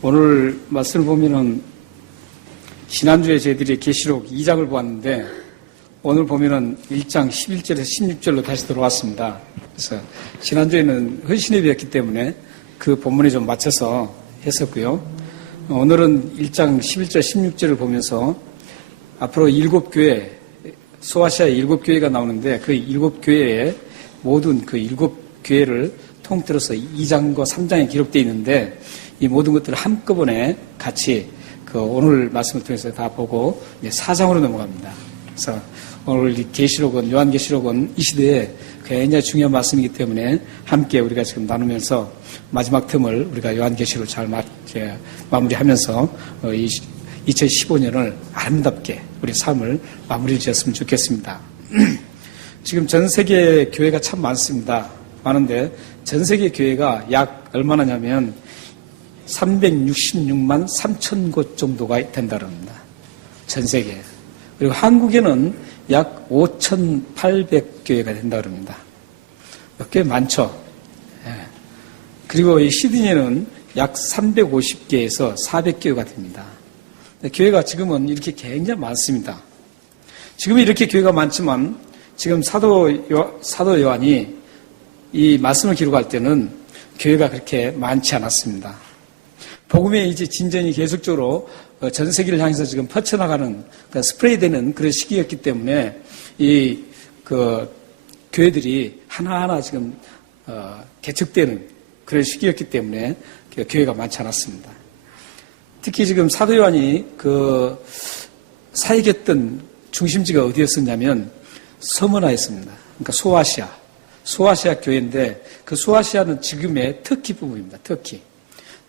오늘 말씀을 보면은 지난주에 저희들이 계시록 2장을 보았는데 오늘 보면은 1장 11절에서 16절로 다시 들어왔습니다. 그래서 지난주에는 헌신예배였기 때문에 그 본문에 좀 맞춰서 했었고요. 오늘은 1장 11절 16절을 보면서 앞으로 7교회, 소아시아의 7교회가 나오는데 그 7교회의 모든 그 7교회를 통틀어서 2장과 3장에 기록되어 있는데 이 모든 것들을 한꺼번에 같이 그 오늘 말씀을 통해서 다 보고 이제 4장으로 넘어갑니다. 그래서 오늘 이 계시록은, 요한계시록은 이 시대에 굉장히 중요한 말씀이기 때문에 함께 우리가 지금 나누면서 마지막 틈을 우리가 요한계시록을 잘 마무리하면서 2015년을 아름답게 우리 삶을 마무리 지었으면 좋겠습니다. 지금 전 세계 교회가 참 많습니다. 많은데 전 세계 교회가 약 얼마나냐면 366만 3천 곳 정도가 된다고 합니다. 전 세계. 그리고 한국에는 약 5,800교회가 된다고 합니다. 꽤 많죠. 예. 그리고 이 시드니에는 약 350개에서 400교회가 됩니다. 교회가 지금은 이렇게 굉장히 많습니다. 지금은 이렇게 교회가 많지만 지금 사도 요한이 이 말씀을 기록할 때는 교회가 그렇게 많지 않았습니다. 복음의 이제 진전이 계속적으로 전 세계를 향해서 지금 퍼쳐나가는, 그러니까 스프레이되는 그런 시기였기 때문에 이 교회들이 하나하나 지금 개척되는 그런 시기였기 때문에 교회가 많지 않았습니다. 특히 지금 사도 요한이 사역했던 중심지가 어디였었냐면 서머나였습니다. 그러니까 소아시아 교회인데 그 소아시아는 지금의 터키 부분입니다.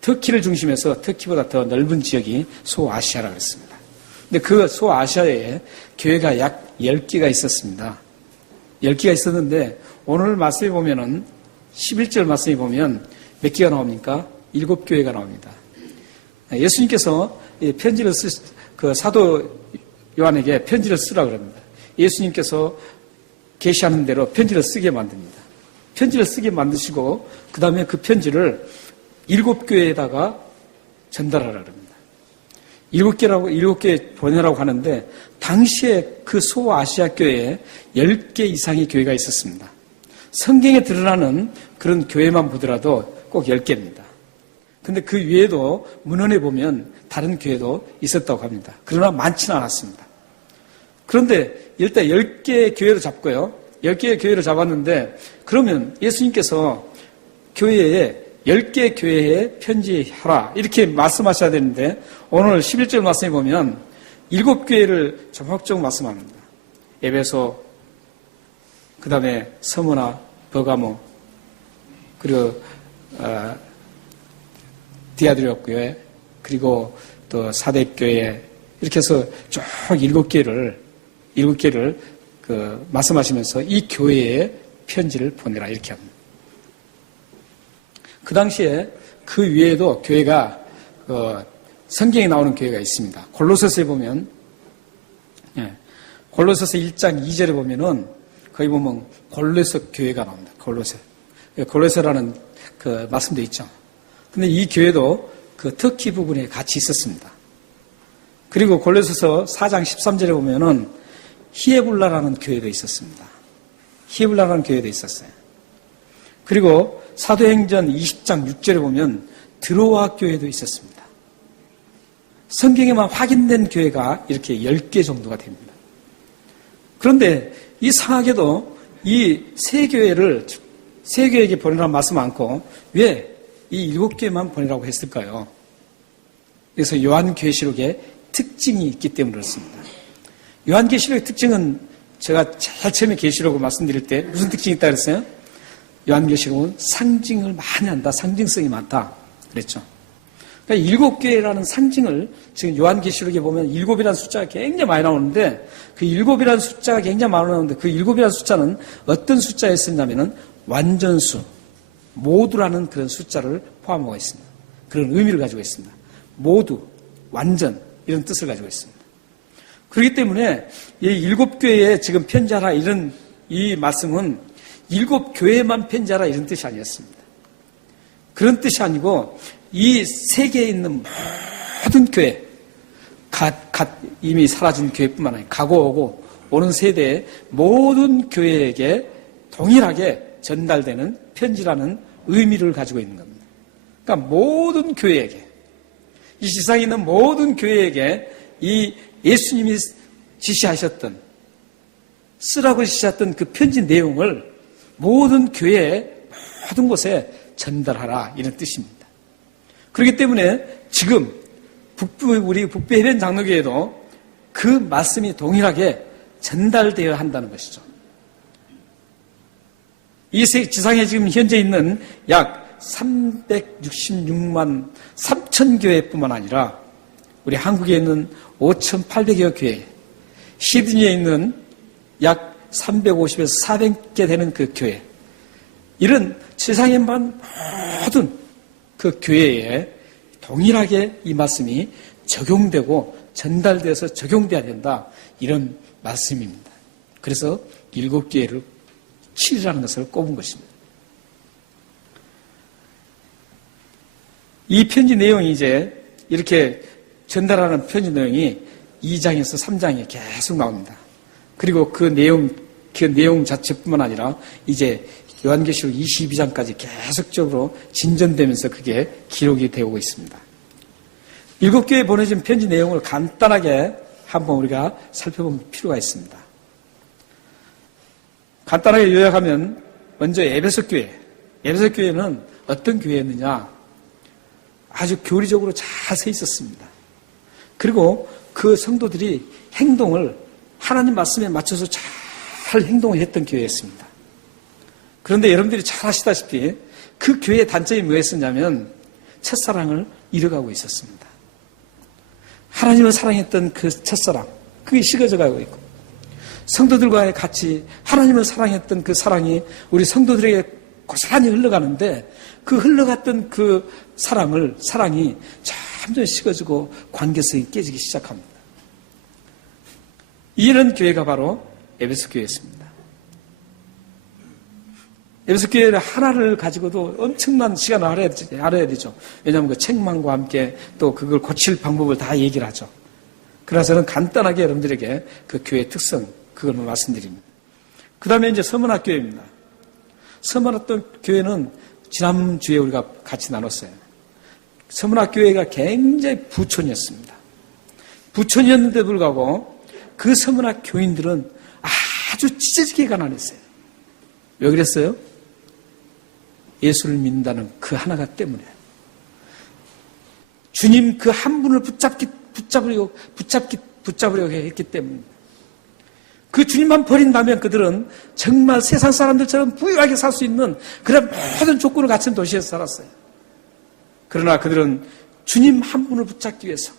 터키를 중심해서 터키보다 더 넓은 지역이 소아시아라고 했습니다. 근데 그 소아시아에 교회가 약 10개가 있었습니다. 10개가 있었는데 오늘 말씀에 보면은 11절 말씀에 보면 몇 개가 나옵니까? 7교회가 나옵니다. 예수님께서 편지를 사도 요한에게 편지를 쓰라고 합니다. 예수님께서 계시하는 대로 편지를 쓰게 만듭니다. 편지를 쓰게 만드시고 그 다음에 그 편지를 7교회에다가 전달하라고 합니다. 7개 보내라고 하는데 당시에 그 소아시아 교회에 10개 이상의 교회가 있었습니다. 성경에 드러나는 그런 교회만 보더라도 꼭 10개입니다. 근데 그 위에도 문헌에 보면 다른 교회도 있었다고 합니다. 그러나 많지는 않았습니다. 그런데 일단 10개의 교회를 잡고요. 10개의 교회를 잡았는데 그러면 예수님께서 교회에 10개 교회에 편지하라 이렇게 말씀하셔야 되는데 오늘 11절 말씀에 보면 7교회를 조목조목 말씀합니다. 에베소, 그 다음에 서머나, 버가모, 그리고 디아드리오 교회, 그리고 또 사대교회 이렇게 해서 쭉 7개를 말씀하시면서 이 교회에 편지를 보내라 이렇게 합니다. 그 당시에 그 위에도 교회가 성경에 나오는 교회가 있습니다. 골로새서에 보면 골로새서 1장 2절에 보면은 거기 보면 골로새 교회가 나옵니다. 골로새라는 그 말씀도 있죠. 근데 이 교회도 그 터키 부분에 같이 있었습니다. 그리고 골로새서 4장 13절에 보면은 히에불라라는 교회도 있었습니다. 히에불라라는 교회도 있었어요. 그리고 사도행전 20장 6절에 보면 드로아 교회도 있었습니다. 성경에만 확인된 교회가 이렇게 10개 정도가 됩니다. 그런데 이상하게도 이 세 교회에게 보내라는 말씀 않고 왜 이 7개만 보내라고 했을까요? 그래서 요한계시록의 특징이 있기 때문에 그렇습니다. 요한계시록의 특징은 제가 제일 처음에 계시록을 말씀드릴 때 무슨 특징이 있다 그랬어요? 요한계시록은 상징을 많이 한다. 상징성이 많다. 그랬죠. 그러니까 7개라는 상징을 지금 요한계시록에 보면 7이라는 숫자가 굉장히 많이 나오는데 그 7이라는 숫자가 굉장히 많이 나오는데 그 7이라는 숫자는 어떤 숫자였었냐면은 완전수, 모두라는 그런 숫자를 포함하고 있습니다. 그런 의미를 가지고 있습니다. 모두, 완전 이런 뜻을 가지고 있습니다. 그렇기 때문에 이 7교회에 지금 편지하라 이런 이 말씀은 7교회만 편지하라 이런 뜻이 아니었습니다. 그런 뜻이 아니고 이 세계에 있는 모든 교회, 이미 사라진 교회뿐만 아니라 가고 오고 오는 세대의 모든 교회에게 동일하게 전달되는 편지라는 의미를 가지고 있는 겁니다. 그러니까 모든 교회에게, 이 세상에 있는 모든 교회에게 이 예수님이 쓰라고 지시하셨던 그 편지 내용을 모든 교회의 모든 곳에 전달하라, 이런 뜻입니다. 그렇기 때문에 지금 우리 북부 해변 장로교회도 그 말씀이 동일하게 전달되어야 한다는 것이죠. 이 지상에 지금 현재 있는 약 366만 3천 교회뿐만 아니라 우리 한국에 있는 5,800여 교회, 시드니에 있는 약 350에서 400개 되는 그 교회, 이런 세상에만 모든 그 교회에 동일하게 이 말씀이 적용되고 전달돼서 적용돼야 된다, 이런 말씀입니다. 그래서 7개를 7이라는 것을 꼽은 것입니다. 이 편지 내용이 이제 이렇게 전달하는 편지 내용이 2장에서 3장에 계속 나옵니다. 그리고 그 내용 자체뿐만 아니라 이제 요한계시록 22장까지 계속적으로 진전되면서 그게 기록이 되고 있습니다. 7교회에 보내진 편지 내용을 간단하게 한번 우리가 살펴볼 필요가 있습니다. 간단하게 요약하면 먼저 에베소 교회. 에베소 교회는 어떤 교회였느냐? 아주 교리적으로 잘 서 있었습니다. 그리고 그 성도들이 행동을 하나님 말씀에 맞춰서 잘 행동을 했던 교회였습니다. 그런데 여러분들이 잘 아시다시피 그 교회의 단점이 뭐였었냐면 첫사랑을 잃어가고 있었습니다. 하나님을 사랑했던 그 첫사랑, 그게 식어져 가고 있고, 성도들과의 같이 하나님을 사랑했던 그 사랑이 우리 성도들에게 고스란히 흘러가는데, 그 흘러갔던 그 사랑이 점점 식어지고 관계성이 깨지기 시작합니다. 이런 교회가 바로 에베소 교회였습니다. 에베소 교회를 하나를 가지고도 엄청난 시간을 알아야 되죠. 왜냐하면 그 책망과 함께 또 그걸 고칠 방법을 다 얘기를 하죠. 그래서 저는 간단하게 여러분들에게 그 교회의 특성, 그걸 말씀드립니다. 그 다음에 이제 서문학교회입니다. 서문학교회는 지난주에 우리가 같이 나눴어요. 서문학교회가 굉장히 부촌이었습니다. 부촌이었는데도 불구하고 그 서문학 교인들은 아주 찢어지게 가난했어요. 왜 그랬어요? 예수를 믿는다는 그 하나가 때문에. 주님 그 한 분을 붙잡으려고 했기 때문에. 그 주님만 버린다면 그들은 정말 세상 사람들처럼 부유하게 살 수 있는 그런 모든 조건을 갖춘 도시에서 살았어요. 그러나 그들은 주님 한 분을 붙잡기 위해서,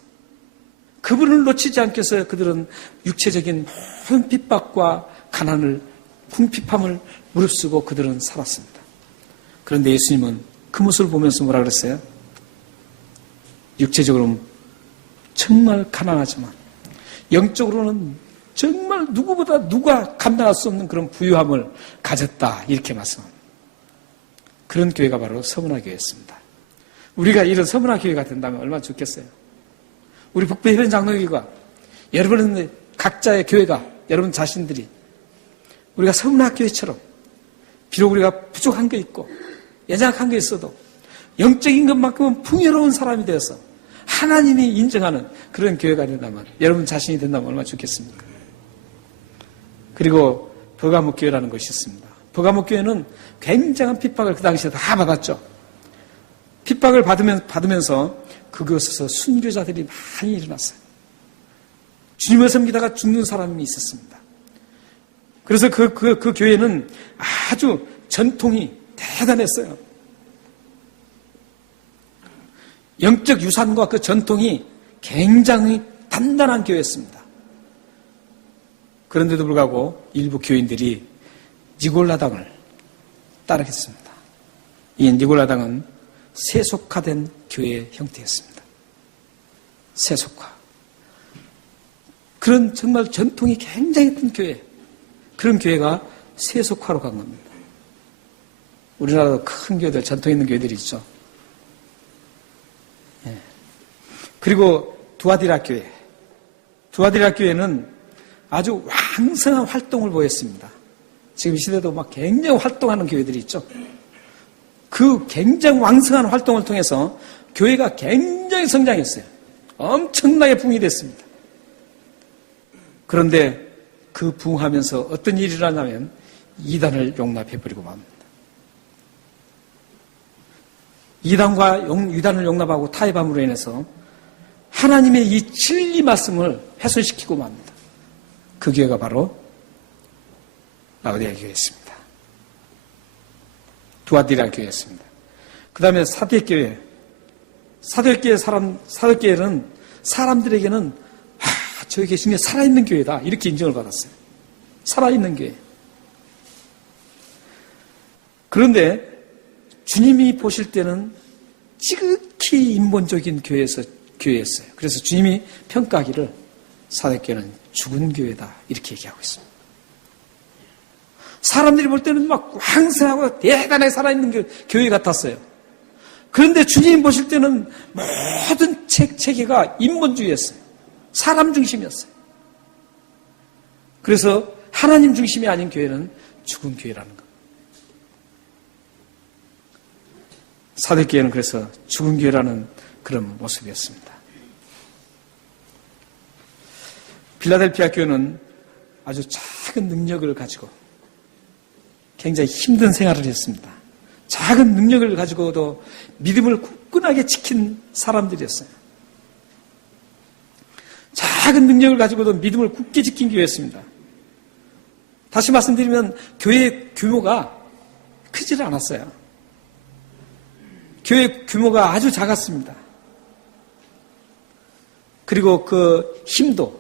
그분을 놓치지 않기 위해서 그들은 육체적인 모든 핍박과 가난을, 궁핍함을 무릅쓰고 그들은 살았습니다. 그런데 예수님은 그 모습을 보면서 뭐라 그랬어요? 육체적으로는 정말 가난하지만 영적으로는 정말 누가 감당할 수 없는 그런 부유함을 가졌다, 이렇게 말씀합니다. 그런 교회가 바로 서문화교회였습니다. 우리가 이런 서문화교회가 된다면 얼마나 좋겠어요. 우리 북부해변 장로교회가, 여러분은 각자의 교회가, 여러분 자신들이 우리가 서문화교회처럼 비록 우리가 부족한 게 있고 연약한 게 있어도 영적인 것만큼은 풍요로운 사람이 되어서 하나님이 인정하는 그런 교회가 된다면, 여러분 자신이 된다면 얼마나 좋겠습니까? 그리고 버가모 교회라는 것이 있습니다. 버가모 교회는 굉장한 핍박을 그 당시에 다 받았죠. 핍박을 받으면서 그곳에서 순교자들이 많이 일어났어요. 주님을 섬기다가 죽는 사람이 있었습니다. 그래서 그 교회는 아주 전통이 대단했어요. 영적 유산과 그 전통이 굉장히 단단한 교회였습니다. 그런데도 불구하고 일부 교인들이 니골라당을 따르겠습니다. 이 니골라당은 세속화된 교회의 형태였습니다. 세속화. 그런 정말 전통이 굉장히 큰 교회, 그런 교회가 세속화로 간 겁니다. 우리나라도 큰 교회들, 전통 있는 교회들이 있죠. 그리고 두아디라 교회. 두아디라 교회는 아주 왕성한 활동을 보였습니다. 지금 이 시대도 막 굉장히 활동하는 교회들이 있죠. 그 굉장히 왕성한 활동을 통해서 교회가 굉장히 성장했어요. 엄청나게 붕이 됐습니다. 그런데 그 붕하면서 어떤 일이 일어나냐면 이단을 용납해버리고 맙니다. 이단과 유단을 용납하고 타협함으로 인해서 하나님의 이 진리 말씀을 훼손시키고 맙니다. 그 교회가 바로 라오디아 교회였습니다. 두아디라 교회였습니다. 그 다음에 사도교회. 사도교회는 사람들에게는 저기 계신 게 살아있는 교회다 이렇게 인정을 받았어요. 살아있는 교회. 그런데 주님이 보실 때는 지극히 인본적인 교회였어요. 그래서 주님이 평가하기를 사도교회는 죽은 교회다 이렇게 얘기하고 있습니다. 사람들이 볼 때는 막 왕성하고 대단하게 살아있는 교회 같았어요. 그런데 주님 보실 때는 모든 체계가 인본주의였어요. 사람 중심이었어요. 그래서 하나님 중심이 아닌 교회는 죽은 교회라는 겁니다. 사도교회는 그래서 죽은 교회라는 그런 모습이었습니다. 필라델피아 교회는 아주 작은 능력을 가지고 굉장히 힘든 생활을 했습니다. 작은 능력을 가지고도 믿음을 굳건하게 지킨 사람들이었어요. 작은 능력을 가지고도 믿음을 굳게 지킨 교회였습니다. 다시 말씀드리면 교회의 규모가 크지를 않았어요. 교회 규모가 아주 작았습니다. 그리고 그 힘도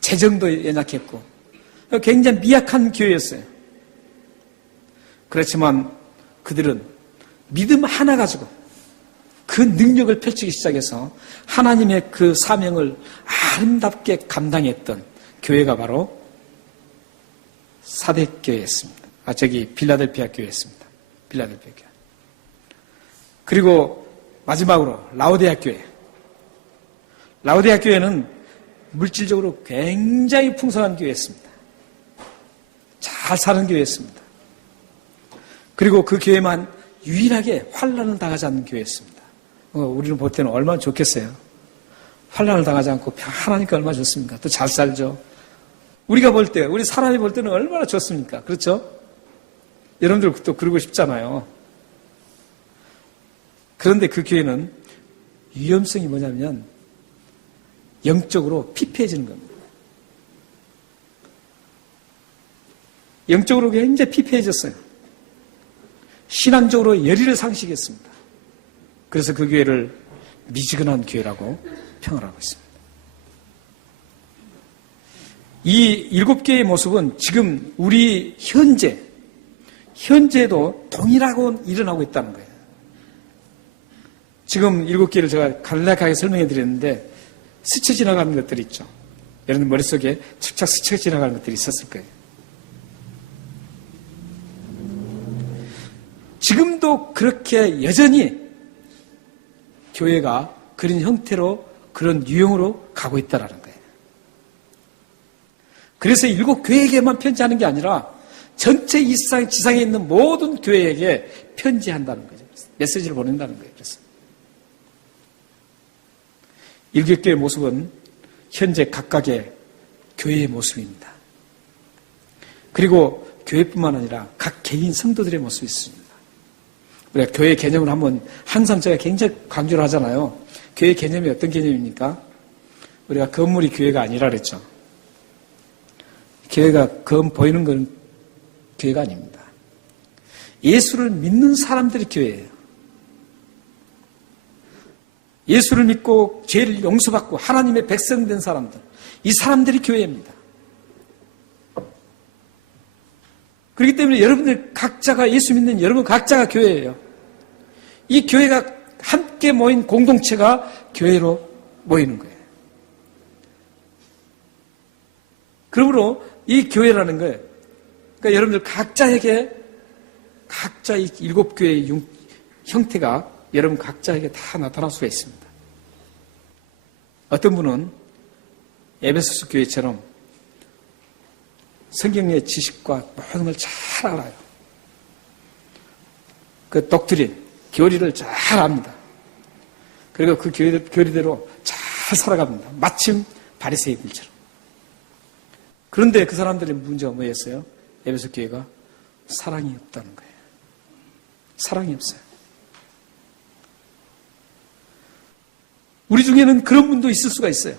재정도 연약했고 굉장히 미약한 교회였어요. 그렇지만 그들은 믿음 하나 가지고 그 능력을 펼치기 시작해서 하나님의 그 사명을 아름답게 감당했던 교회가 바로 사대교회였습니다. 빌라델피아 교회였습니다. 빌라델피아 교회. 그리고 마지막으로 라오디아 교회. 라오디아 교회는 물질적으로 굉장히 풍성한 교회였습니다. 잘 사는 교회였습니다. 그리고 그 교회만 유일하게 환난을 당하지 않는 교회였습니다. 우리는 볼 때는 얼마나 좋겠어요. 환난을 당하지 않고 편하니까 얼마나 좋습니까? 또 잘 살죠. 우리가 볼 때, 우리 사람이 볼 때는 얼마나 좋습니까? 그렇죠? 여러분들 또 그러고 싶잖아요. 그런데 그 교회는 위험성이 뭐냐면 영적으로 피폐해지는 겁니다. 영적으로 굉장히 피폐해졌어요. 신앙적으로 열의를 상실했습니다. 그래서 그 교회를 미지근한 교회라고 평을 하고 있습니다. 이 7개의 모습은 지금 우리 현재도 동일하고 일어나고 있다는 거예요. 지금 7개를 제가 간략하게 설명해 드렸는데 스쳐 지나가는 것들이 있죠. 여러분 머릿속에 착착 스쳐 지나가는 것들이 있었을 거예요. 지금도 그렇게 여전히 교회가 그런 형태로 그런 유형으로 가고 있다는 거예요. 그래서 7교회에게만 편지하는 게 아니라 전체 지상에 있는 모든 교회에게 편지한다는 거죠. 메시지를 보낸다는 거예요. 그래서 7교회의 모습은 현재 각각의 교회의 모습입니다. 그리고 교회뿐만 아니라 각 개인 성도들의 모습이 있습니다. 우리가 교회 개념을 항상 제가 굉장히 강조를 하잖아요. 교회 개념이 어떤 개념입니까? 우리가 건물이 교회가 아니라 그랬죠. 교회가 보이는 건 교회가 아닙니다. 예수를 믿는 사람들이 교회예요. 예수를 믿고 죄를 용서받고 하나님의 백성된 사람들, 이 사람들이 교회입니다. 그렇기 때문에 여러분들 각자가 예수 믿는 여러분 각자가 교회예요. 이 교회가 함께 모인 공동체가 교회로 모이는 거예요. 그러므로 이 교회라는 거예요. 그러니까 여러분들 각자에게 각자 이 7교회의 형태가 여러분 각자에게 다 나타날 수가 있습니다. 어떤 분은 에베소서 교회처럼 성경의 지식과 모든 걸 잘 알아요. 그 독트린, 교리를 잘 압니다. 그리고 그 교리대로 잘 살아갑니다. 마침 바리새인들처럼. 그런데 그 사람들의 문제가 뭐였어요? 에베소 교회가 사랑이 없다는 거예요. 사랑이 없어요. 우리 중에는 그런 분도 있을 수가 있어요.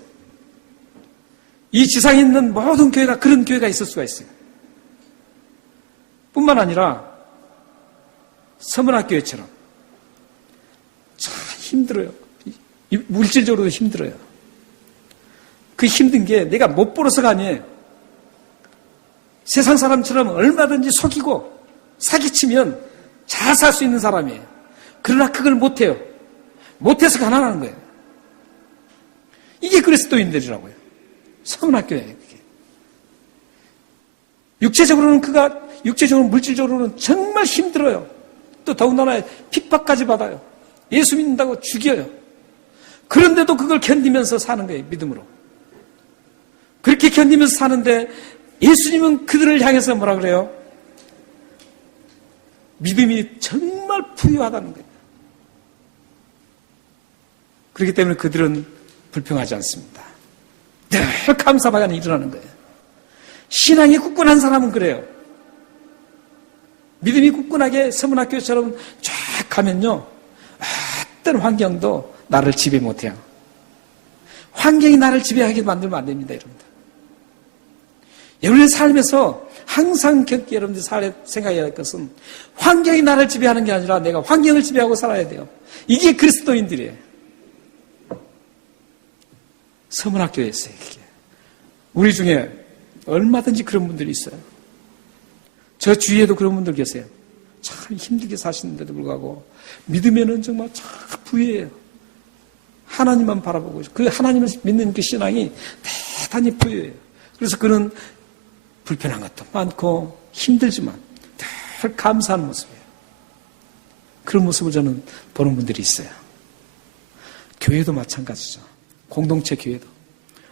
이 지상에 있는 모든 교회가 그런 교회가 있을 수가 있어요. 뿐만 아니라 서문학교회처럼 참 힘들어요. 물질적으로도 힘들어요. 그 힘든 게 내가 못 벌어서가 아니에요. 세상 사람처럼 얼마든지 속이고 사기치면 잘 살 수 있는 사람이에요. 그러나 그걸 못해요. 못해서 가난한 거예요. 이게 그리스도인들이라고요. 서문학교예요. 그게. 육체적으로 물질적으로는 정말 힘들어요. 또 더군다나 핍박까지 받아요. 예수 믿는다고 죽여요. 그런데도 그걸 견디면서 사는 거예요. 믿음으로. 그렇게 견디면서 사는데 예수님은 그들을 향해서 뭐라 그래요? 믿음이 정말 부유하다는 거예요. 그렇기 때문에 그들은 불평하지 않습니다. 늘 감사바가 일어나는 거예요. 신앙이 굳건한 사람은 그래요. 믿음이 굳건하게 서문학교처럼 쫙 가면요. 어떤 환경도 나를 지배 못해요. 환경이 나를 지배하게 만들면 안 됩니다, 여러분들. 여러분의 삶에서 항상 여러분들 생각해야 할 것은 환경이 나를 지배하는 게 아니라 내가 환경을 지배하고 살아야 돼요. 이게 그리스도인들이에요. 서문학교에 있어요, 이게. 우리 중에 얼마든지 그런 분들이 있어요. 저 주위에도 그런 분들 계세요. 참 힘들게 사시는데도 불구하고 믿으면은 정말 참 부유해요. 하나님만 바라보고 그 하나님을 믿는 그 신앙이 대단히 부유해요. 그래서 그는 불편한 것도 많고 힘들지만 늘 감사하는 모습이에요. 그런 모습을 저는 보는 분들이 있어요. 교회도 마찬가지죠. 공동체 교회도.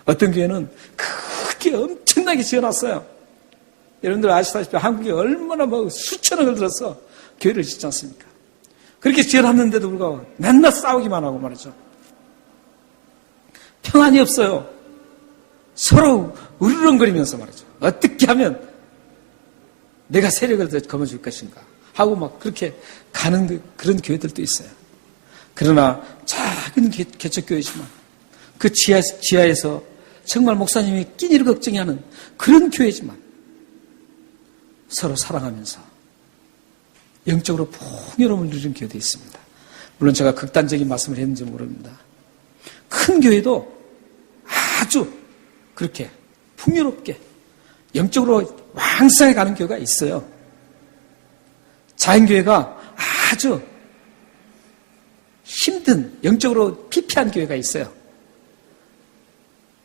어떤 교회는 크게 엄청나게 지어놨어요. 여러분들 아시다시피 한국에 얼마나 수천억을 들어서 교회를 짓지 않습니까? 그렇게 지어놨는데도 불구하고 맨날 싸우기만 하고 말이죠. 평안이 없어요. 서로 으르렁거리면서 말이죠. 어떻게 하면 내가 세력을 더 거머쥘 것인가 하고 막 그렇게 가는 그런 교회들도 있어요. 그러나 작은 개척교회지만 그 지하에서 정말 목사님이 끼니를 걱정하는 그런 교회지만 서로 사랑하면서 영적으로 풍요로움을 누리는 교회도 있습니다. 물론 제가 극단적인 말씀을 했는지 모릅니다. 큰 교회도 아주 그렇게 풍요롭게 영적으로 왕성하게 가는 교회가 있어요. 자연교회가 아주 힘든 영적으로 피폐한 교회가 있어요.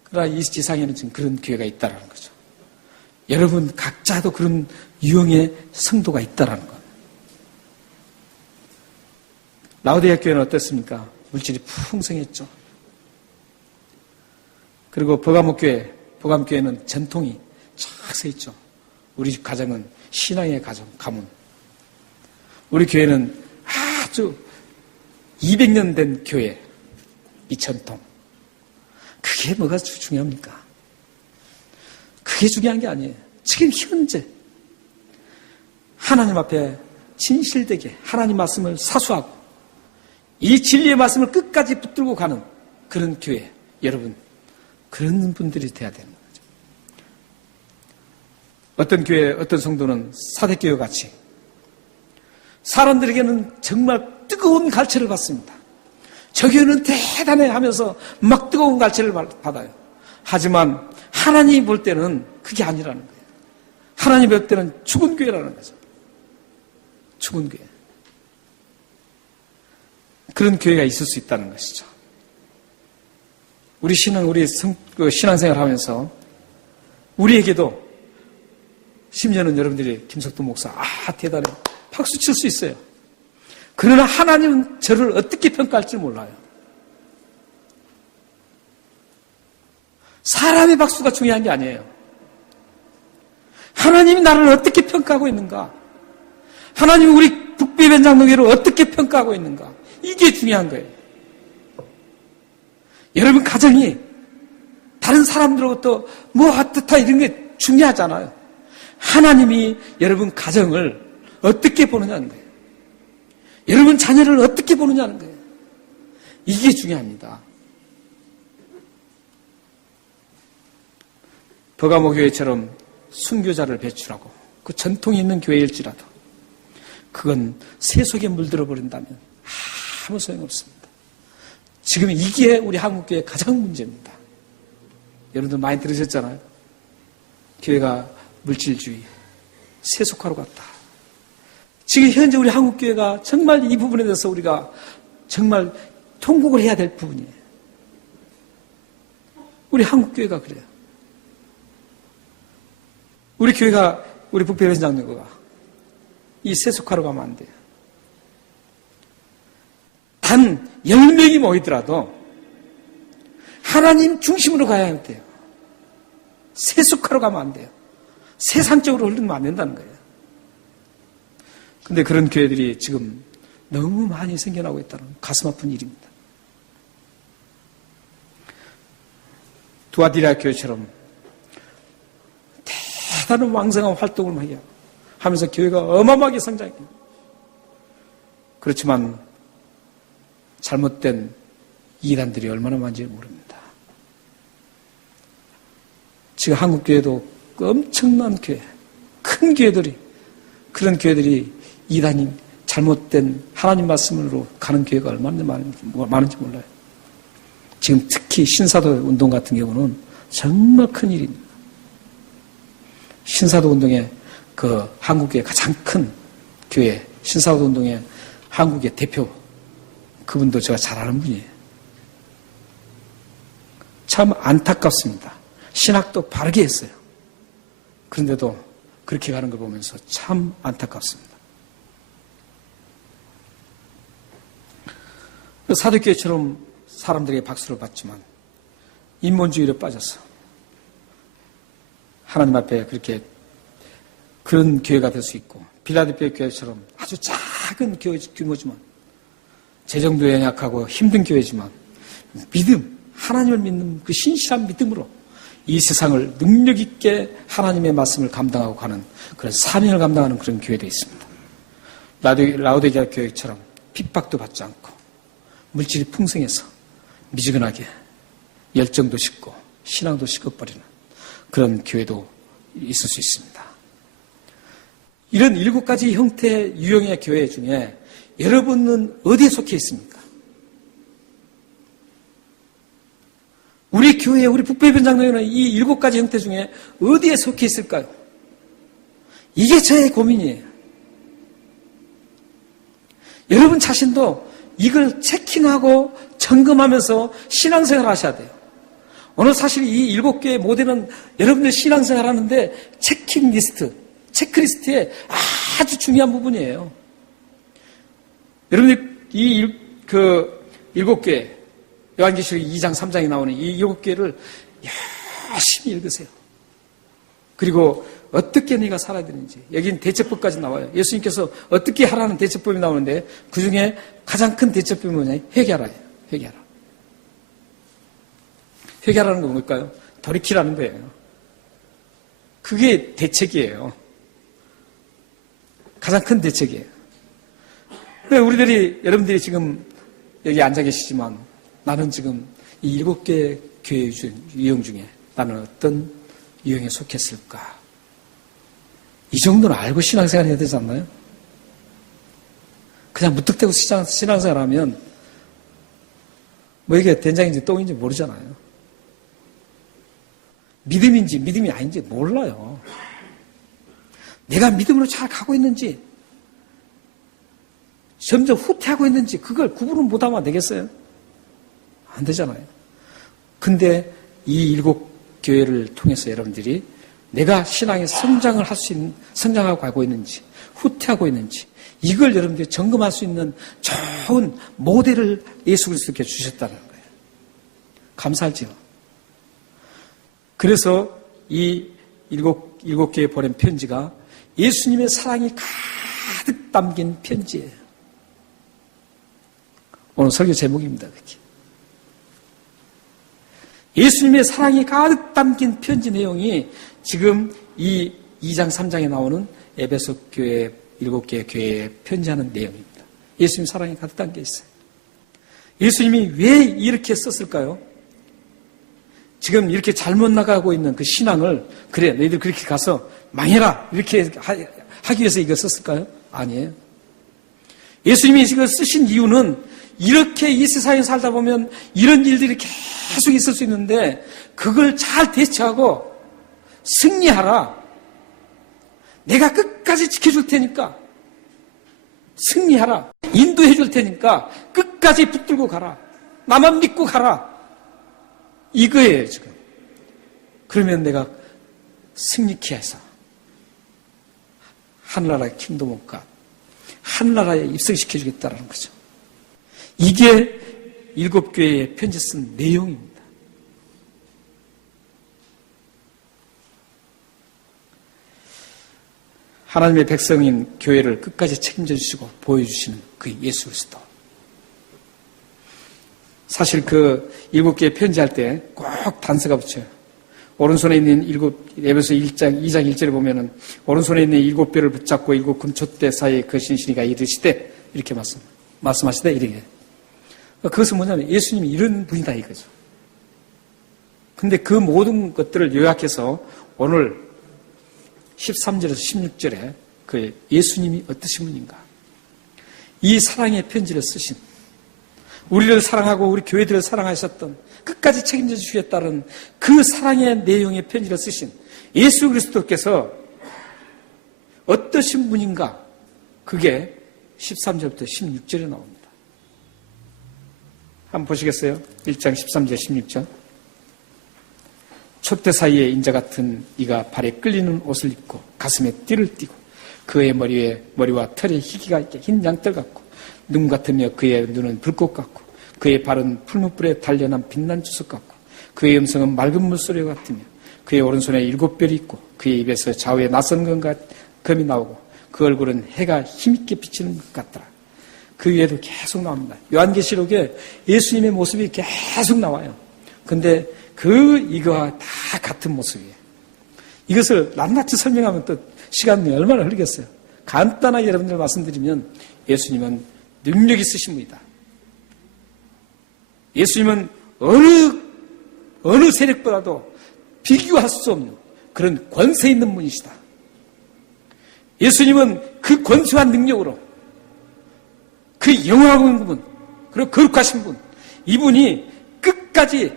그러나 이 지상에는 지금 그런 교회가 있다는 거죠. 여러분 각자도 그런 유형의 성도가 있다는 것. 라오디게아 교회는 어땠습니까? 물질이 풍성했죠. 그리고 버가모교회는 전통이 쫙 서 있죠. 우리 집 가정은 신앙의 가문. 우리 교회는 아주 200년 된 교회, 이 전통. 그게 뭐가 중요합니까? 그게 중요한 게 아니에요. 지금 현재 하나님 앞에 진실되게 하나님 말씀을 사수하고 이 진리의 말씀을 끝까지 붙들고 가는 그런 교회, 여러분 그런 분들이 돼야 되는 거죠. 어떤 교회, 어떤 성도는 사대교회 같이 사람들에게는 정말 뜨거운 갈채를 받습니다. 저 교회는 대단해 하면서 막 뜨거운 갈채를 받아요. 하지만 하나님 볼 때는 그게 아니라는 거예요. 하나님 볼 때는 죽은 교회라는 거죠. 죽은 교회. 그런 교회가 있을 수 있다는 것이죠. 우리 신앙생활 하면서 우리에게도 심지어는 여러분들이 김석도 목사, 대단해. 박수 칠 수 있어요. 그러나 하나님은 저를 어떻게 평가할지 몰라요. 사람의 박수가 중요한 게 아니에요. 하나님이 나를 어떻게 평가하고 있는가? 하나님이 우리 북비변장로교를 어떻게 평가하고 있는가? 이게 중요한 거예요. 여러분 가정이 다른 사람들로부터 뭐 어떻다 이런 게 중요하잖아요. 하나님이 여러분 가정을 어떻게 보느냐는 거예요. 여러분 자녀를 어떻게 보느냐는 거예요. 이게 중요합니다. 버가모 교회처럼 순교자를 배출하고 그 전통이 있는 교회일지라도 그건 세속에 물들어 버린다면 아무 소용없습니다. 지금 이게 우리 한국교회의 가장 문제입니다. 여러분들 많이 들으셨잖아요. 교회가 물질주의, 세속화로 갔다. 지금 현재 우리 한국교회가 정말 이 부분에 대해서 우리가 정말 통곡을 해야 될 부분이에요. 우리 한국교회가 그래요. 우리 교회가, 우리 북배변장로가 이 세속화로 가면 안 돼요. 단 10명이 모이더라도 하나님 중심으로 가야 돼요. 세속화로 가면 안 돼요. 세상적으로 흐르면 안 된다는 거예요. 근데 그런 교회들이 지금 너무 많이 생겨나고 있다는 가슴 아픈 일입니다. 두아디라 교회처럼 대단한 왕성한 활동을 하면서 교회가 어마어마하게 성장해요. 그렇지만 잘못된 이단들이 얼마나 많은지 모릅니다. 지금 한국교회도 엄청난 교회, 큰 교회들이, 그런 교회들이 이단이 잘못된 하나님 말씀으로 가는 교회가 얼마나 많은지 몰라요. 지금 특히 신사도 운동 같은 경우는 정말 큰 일입니다. 신사도 운동의 그 한국의 가장 큰 교회, 신사도 운동의 한국의 대표, 그분도 제가 잘 아는 분이에요. 참 안타깝습니다. 신학도 바르게 했어요. 그런데도 그렇게 가는 걸 보면서 참 안타깝습니다. 사도교회처럼 사람들에게 박수를 받지만 인본주의로 빠져서 하나님 앞에 그렇게 그런 교회가 될 수 있고, 빌라델피아 교회처럼 아주 작은 교회 규모지만 재정도 연약하고 힘든 교회지만 믿음, 하나님을 믿는 그 신실한 믿음으로 이 세상을 능력 있게 하나님의 말씀을 감당하고 가는 그런 사명을 감당하는 그런 교회도 있습니다. 라오디게아 교회처럼 핍박도 받지 않고 물질이 풍성해서 미지근하게 열정도 식고 신앙도 식어버리는 그런 교회도 있을 수 있습니다. 이런 7가지 형태 유형의 교회 중에 여러분은 어디에 속해 있습니까? 우리 교회, 우리 북배변장로회는 이 7가지 형태 중에 어디에 속해 있을까요? 이게 저의 고민이에요. 여러분 자신도 이걸 체킹하고 점검하면서 신앙생활 하셔야 돼요. 오늘 사실 이 7개의 모델은 여러분들 신앙생활 하는데 체크리스트에 아주 중요한 부분이에요. 여러분들 이 7개, 요한계시록 2장, 3장에 나오는 이 7개를 열심히 읽으세요. 그리고 어떻게 네가 살아야 되는지, 여기는 대처법까지 나와요. 예수님께서 어떻게 하라는 대처법이 나오는데 그 중에 가장 큰 대처법이 뭐냐? 회개하라예요. 회개하라. 회개하라는 건 뭘까요? 돌이키라는 거예요. 그게 대책이에요. 가장 큰 대책이에요. 근데 여러분들이 지금 여기 앉아 계시지만 나는 지금 이 7개 교회 유형 중에 나는 어떤 유형에 속했을까? 이 정도는 알고 신앙생활 해야 되지 않나요? 그냥 무턱대고 신앙생활 하면 뭐 이게 된장인지 똥인지 모르잖아요. 믿음인지 믿음이 아닌지 몰라요. 내가 믿음으로 잘 가고 있는지 점점 후퇴하고 있는지 그걸 구분을 못하면 되겠어요? 안 되잖아요. 근데 이 7 교회를 통해서 여러분들이 내가 신앙에 성장을 할 수 있는, 성장하고 가고 있는지, 후퇴하고 있는지, 이걸 여러분들이 점검할 수 있는 좋은 모델을 예수 그리스도께 주셨다는 거예요. 감사하죠. 그래서 이 일곱 개에 보낸 편지가 예수님의 사랑이 가득 담긴 편지예요. 오늘 설교 제목입니다. 그렇게. 예수님의 사랑이 가득 담긴 편지 내용이 지금 이 2장 3장에 나오는 에베소 교회 7개의 교회에 편지하는 내용입니다. 예수님 사랑이 가득 담겨 있어요. 예수님이 왜 이렇게 썼을까요? 지금 이렇게 잘못 나가고 있는 그 신앙을 그래 너희들 그렇게 가서 망해라 이렇게 하기 위해서 이거 썼을까요? 아니에요. 예수님이 이걸 쓰신 이유는 이렇게 이 세상에 살다 보면 이런 일들이 계속 있을 수 있는데 그걸 잘 대처하고 승리하라. 내가 끝까지 지켜줄 테니까 승리하라. 인도해 줄 테니까 끝까지 붙들고 가라. 나만 믿고 가라. 이거예요 지금. 그러면 내가 승리케 해서 하늘나라의 킹덤업과 하늘나라에 입성시켜 주겠다는 거죠. 이게 7교회에 편지 쓴 내용입니다. 하나님의 백성인 교회를 끝까지 책임져 주시고 보여주시는 그 예수 그리스도. 사실 그 7개의 편지할 때 꼭 단서가 붙여요. 오른손에 있는 에베소 2장 1절에 보면은 오른손에 있는 7뼈를 붙잡고 7 금촛대 사이에 거신시니가 이르시되 이렇게 말씀하시되 이렇게. 그것은 뭐냐면 예수님이 이런 분이다 이거죠. 근데 그 모든 것들을 요약해서 오늘 13절에서 16절에 그 예수님이 어떠신 분인가. 이 사랑의 편지를 쓰신 우리를 사랑하고 우리 교회들을 사랑하셨던 끝까지 책임져 주시겠다는 그 사랑의 내용의 편지를 쓰신 예수 그리스도께서 어떠신 분인가. 그게 13절부터 16절에 나옵니다. 한번 보시겠어요? 1장 13절 16절. 촛대 사이에 인자 같은 이가 발에 끌리는 옷을 입고 가슴에 띠를 띠고 그의 머리와 털에 희기가 있게 흰 양털 같고 눈 같으며 그의 눈은 불꽃 같고 그의 발은 풀무불에 단련한 빛난 주석 같고 그의 음성은 맑은 물소리 같으며 그의 오른손에 7뼈이 있고 그의 입에서 좌우에 낯선 검이 나오고 그 얼굴은 해가 힘있게 비치는 것 같더라. 그 위에도 계속 나옵니다. 요한계시록에 예수님의 모습이 계속 나와요. 근데 이거와 다 같은 모습이에요. 이것을 낱낱이 설명하면 또 시간이 얼마나 흐르겠어요. 간단하게 여러분들 말씀드리면 예수님은 능력 있으신 분이다. 예수님은 어느 세력보다도 비교할 수 없는 그런 권세 있는 분이시다. 예수님은 그 권세한 능력으로 그 영원한 분, 그리고 거룩하신 분, 이분이 끝까지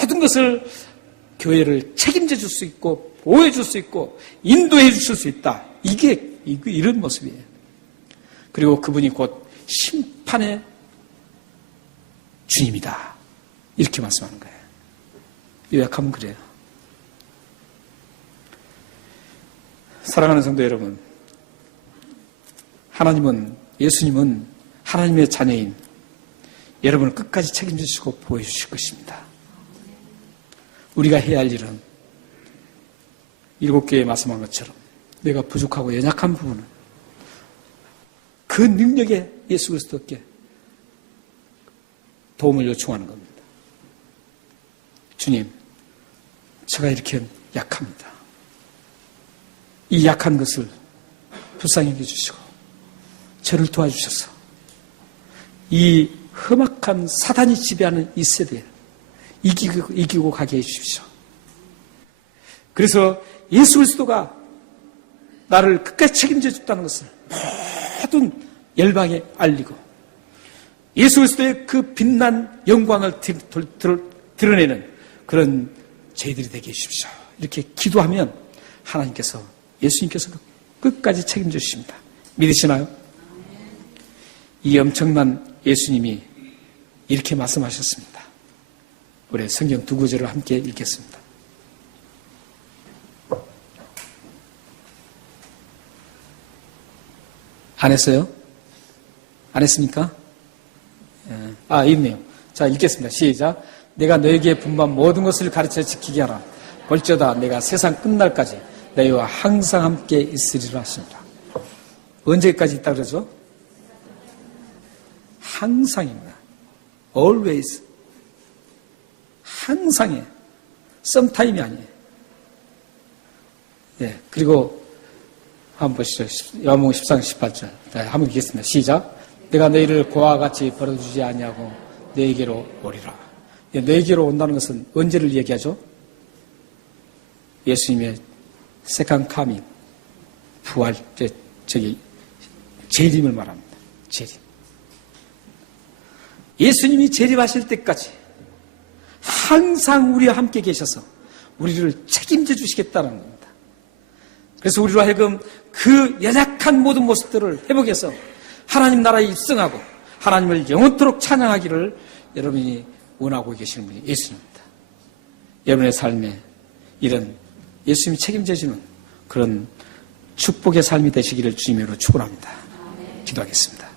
모든 것을 교회를 책임져 줄 수 있고 보호해 줄 수 있고 인도해 주실 수 있다. 이런 모습이에요. 그리고 그분이 곧 심판의 주님이다. 이렇게 말씀하는 거예요. 요약하면 그래요. 사랑하는 성도 여러분, 예수님은 하나님의 자녀인 여러분을 끝까지 책임져 주시고 보여주실 것입니다. 우리가 해야 할 일은 7개에 말씀한 것처럼 내가 부족하고 연약한 부분은 그 능력에 예수 그리스도께 도움을 요청하는 겁니다. 주님, 제가 이렇게 약합니다. 이 약한 것을 불쌍히 여겨주시고 저를 도와주셔서 이 험악한 사단이 지배하는 이 세대에 이기고 가게 해주십시오. 그래서 예수 그리스도가 나를 끝까지 책임져 줬다는 것을 모든 열방에 알리고 예수 그리스도의 그 빛난 영광을 드러내는 그런 저희들이 되게 해주십시오. 이렇게 기도하면 예수님께서 끝까지 책임져 주십니다. 믿으시나요? 이 엄청난 예수님이 이렇게 말씀하셨습니다. 우리 성경 2 구절을 함께 읽겠습니다. 안 했어요? 안 했습니까? 있네요. 자, 읽겠습니다. 시작. 내가 너에게 분부한 모든 것을 가르쳐 지키게 하라. 벌저다 내가 세상 끝날까지 너희와 항상 함께 있으리라 하시니라. 언제까지 있다 그러죠? 항상입니다. Always. 항상이에요. Sometime이 아니에요. 예, 그리고 한번 보시죠. 요한복음 14장 18절. 한번 읽겠습니다. 시작. 내가 너희를 고아와 같이 버려두지 아니하고 너희에게로 오리라. 예, 너희에게로 온다는 것은 언제를 얘기하죠? 예수님의 세컨 카밍, 부활, 재림을 말합니다. 재림. 예수님이 재림하실 때까지 항상 우리와 함께 계셔서 우리를 책임져 주시겠다는 겁니다. 그래서 우리로 하여금 그 연약한 모든 모습들을 회복해서 하나님 나라에 입성하고 하나님을 영원토록 찬양하기를 여러분이 원하고 계시는 분이 예수님입니다. 여러분의 삶에 이런 예수님이 책임져 주는 그런 축복의 삶이 되시기를 주님으로 축원합니다. 기도하겠습니다.